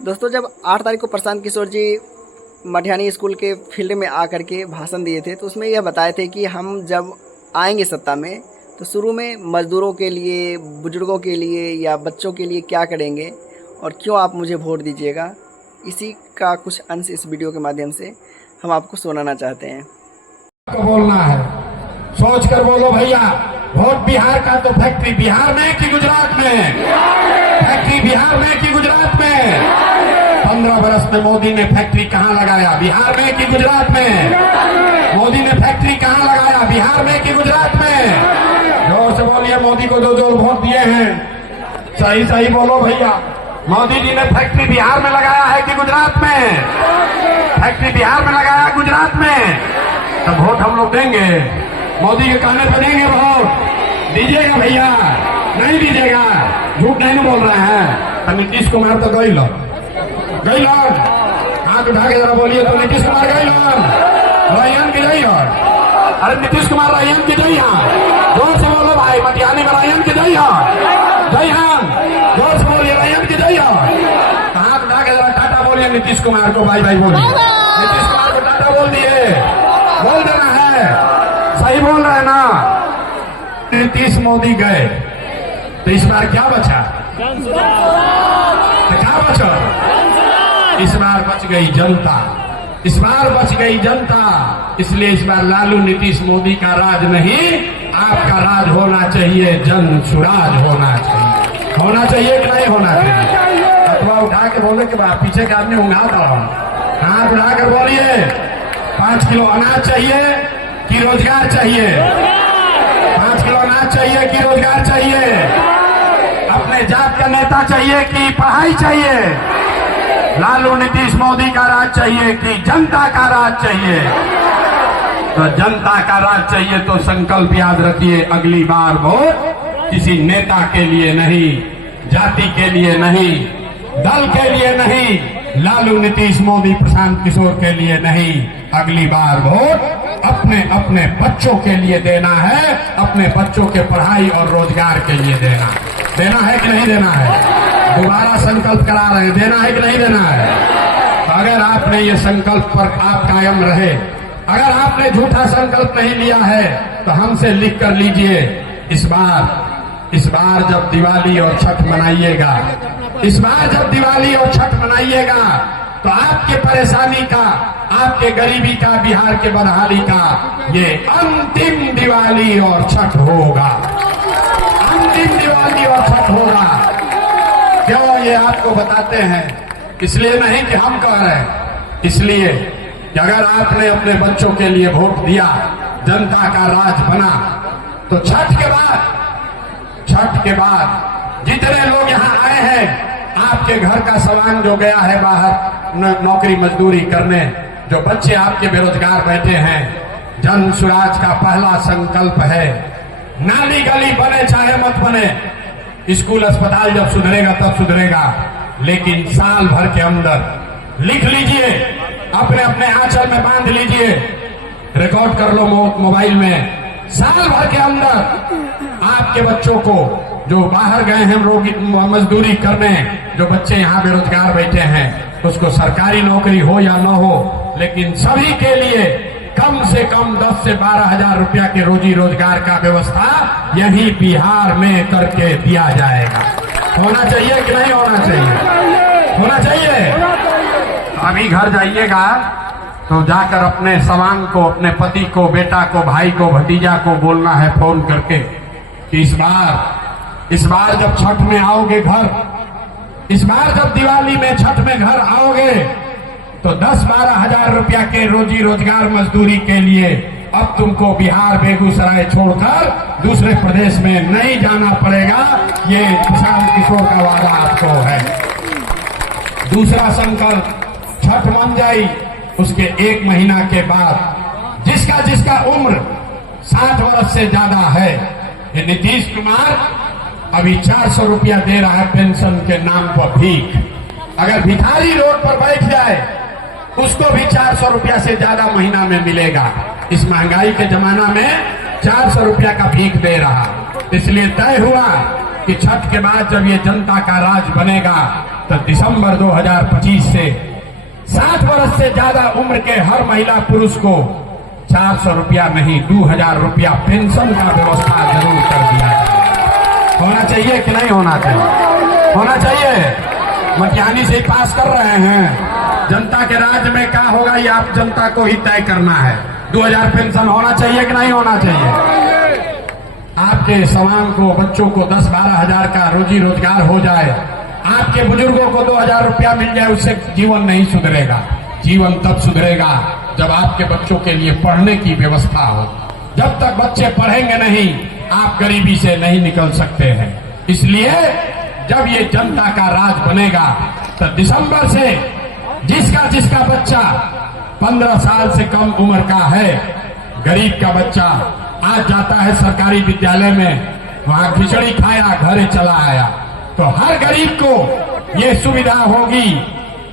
दोस्तों, जब 8 तारीख को प्रशांत किशोर जी मटिहानी स्कूल के फील्ड में आकर के भाषण दिए थे, तो उसमें यह बताए थे कि हम जब आएंगे सत्ता में तो शुरू में मज़दूरों के लिए, बुजुर्गों के लिए या बच्चों के लिए क्या करेंगे और क्यों आप मुझे वोट दीजिएगा। इसी का कुछ अंश इस वीडियो के माध्यम से हम आपको सुनाना चाहते हैं। आपको बोलना है, सोच कर बोलो भैया। वोट बिहार का तो फैक्ट्री बिहार में कि गुजरात में? फैक्ट्री बिहार में कि गुजरात में? 15 बरस में मोदी ने फैक्ट्री कहाँ लगाया? बिहार में कि गुजरात में? मोदी ने फैक्ट्री कहाँ लगाया? बिहार में कि गुजरात में? जोर से बोलिए। मोदी को जो वोट दिए हैं, सही सही बोलो भैया। मोदी जी ने फैक्ट्री बिहार में लगाया है कि गुजरात में? फैक्ट्री बिहार में लगाया गुजरात में। तो वोट हम लोग देंगे, मोदी के कहने पर देंगे वोट। दीजिएगा भैया? नहीं दीजिएगा? झूठ नहीं बोल रहे हैं। तो नीतीश कुमार तो गई लो हाथ उठा के जरा बोलिए तो नीतीश कुमार गई लो रैयन की जई। अरे नीतीश कुमार रैयन की जई। जोर से बोलो भाई, मटिहानी में रैयन की जई। जय हिंद। जोर से बोलिए, रैयन की जई। हाथ उठा के जरा टाटा बोलिए नीतीश कुमार को। भाई भाई बोलिए, नीतीश कुमार को टाटा बोल दिए। बोल देना है, सही बोल रहे हैं ना। नीतीश मोदी गए तो इस बार क्या बचा? तो क्या बचा? इस बार बच गई जनता। इस बार बच गई जनता। इसलिए इस बार लालू नीतीश मोदी का राज नहीं, आपका राज होना चाहिए। जन सुराज होना चाहिए। होना चाहिए कि नहीं होना चाहिए? अथवा उठा के बोले कि पीछे का आदमी उंगा रहा हूं। हाथ उठा कर बोलिए, 5 किलो अनाज चाहिए कि रोजगार चाहिए? 5 किलो अनाज चाहिए कि रोजगार चाहिए? अपने जात का नेता चाहिए कि पढ़ाई चाहिए? लालू नीतीश मोदी का राज चाहिए कि जनता का राज चाहिए? तो जनता का राज चाहिए तो संकल्प याद रखिए, अगली बार वोट किसी नेता के लिए नहीं, जाति के लिए नहीं, दल के लिए नहीं, लालू नीतीश मोदी प्रशांत किशोर के लिए नहीं, अगली बार वोट अपने अपने बच्चों के लिए देना है। अपने बच्चों के पढ़ाई और रोजगार के लिए देना है कि नहीं देना है? दोबारा संकल्प करा रहे हैं, देना है कि नहीं देना है? अगर आपने ये संकल्प पर आप कायम रहे, अगर आपने झूठा संकल्प नहीं लिया है तो हमसे लिख कर लीजिए। इस बार जब दिवाली और छठ मनाइएगा, इस बार जब दिवाली और छठ मनाइएगा तो आपके परेशानी का, आपके गरीबी का, बिहार के बदहाली का ये अंतिम दिवाली और छठ होगा। अंतिम दिवाली और छठ होगा। क्यों ये आपको बताते हैं? इसलिए नहीं कि हम कह रहे हैं, इसलिए कि अगर आपने अपने बच्चों के लिए वोट दिया, जनता का राज बना, तो छठ के बाद जितने लोग यहाँ आए हैं, आपके घर का सामान जो गया है बाहर नौकरी मजदूरी करने, जो बच्चे आपके बेरोजगार बैठे हैं, जन सुराज का पहला संकल्प है, नाली गली बने चाहे मत बने, स्कूल अस्पताल जब सुधरेगा तब सुधरेगा, लेकिन साल भर के अंदर लिख लीजिए, अपने अपने आंचल में बांध लीजिए, रिकॉर्ड कर लो मोबाइल में। साल भर के अंदर आपके बच्चों को, जो बाहर गए हैं मजदूरी करने, जो बच्चे यहाँ बेरोजगार बैठे हैं, उसको सरकारी नौकरी हो या न हो, लेकिन सभी के लिए कम से कम 10 से 12 हजार रुपया के रोजी रोजगार का व्यवस्था यही बिहार में करके दिया जाएगा। होना चाहिए कि नहीं होना चाहिए? होना चाहिए। अभी घर जाइएगा तो जाकर अपने सामान को, अपने पति को, बेटा को, भाई को, भतीजा को बोलना है फोन करके कि इस बार जब छठ में आओगे घर, इस बार जब दिवाली में छठ में घर आओगे तो 10-12 हजार रुपया के रोजी रोजगार मजदूरी के लिए अब तुमको बिहार बेगूसराय छोड़कर दूसरे प्रदेश में नहीं जाना पड़ेगा। ये प्रशांत किशोर का वादा आपको है। दूसरा संकल्प, छठ मन जाई, उसके 1 महीना के बाद जिसका उम्र 60 वर्ष से ज्यादा है, ये नीतीश कुमार अभी 400 रुपया दे रहा है पेंशन के नाम पर भीख। अगर भिखारी रोड पर बैठ जाए उसको भी 400 रुपया से ज्यादा महीना में मिलेगा। इस महंगाई के जमाना में 400 रुपया का भीख दे रहा। इसलिए तय हुआ कि छठ के बाद जब ये जनता का राज बनेगा तो दिसंबर 2025 से 60 वर्ष से ज्यादा उम्र के हर महिला पुरुष को 400 रुपया नहीं 2000 रुपया पेंशन का व्यवस्था जरूर कर दिया जाए। होना चाहिए कि नहीं होना चाहिए? होना चाहिए। मटिहानी से ही पास कर रहे हैं। जनता के राज में क्या होगा ये आप जनता को ही तय करना है। 2000 पेंशन होना चाहिए कि नहीं होना चाहिए? आपके सवांग को बच्चों को 10-12 हजार का रोजी रोजगार हो जाए, आपके बुजुर्गों को 2000 रुपया मिल जाए, उससे जीवन नहीं सुधरेगा। जीवन तब सुधरेगा जब आपके बच्चों के लिए पढ़ने की व्यवस्था हो। जब तक बच्चे पढ़ेंगे नहीं, आप गरीबी से नहीं निकल सकते हैं। इसलिए जब ये जनता का राज बनेगा तो दिसंबर से जिसका बच्चा 15 साल से कम उम्र का है, गरीब का बच्चा आज जाता है सरकारी विद्यालय में, वहां खिचड़ी खाया घरे चला आया, तो हर गरीब को ये सुविधा होगी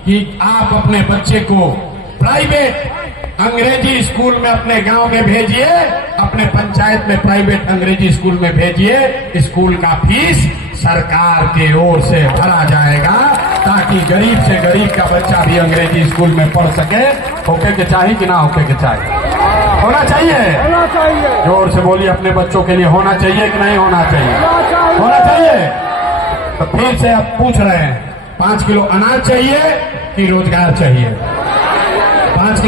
कि आप अपने बच्चे को प्राइवेट अंग्रेजी स्कूल में अपने गांव में भेजिए, अपने पंचायत में प्राइवेट अंग्रेजी स्कूल में भेजिए। स्कूल का फीस सरकार के ओर से भरा जाएगा ताकि गरीब से गरीब का बच्चा भी अंग्रेजी स्कूल में पढ़ सके। होके के चाहिए कि ना होके के चाहिए? होना चाहिए। जोर से बोलिए अपने बच्चों के लिए होना चाहिए कि नहीं होना चाहिए? होना चाहिए। तो फिर से आप पूछ रहे हैं 5 किलो अनाज चाहिए कि रोजगार चाहिए? 5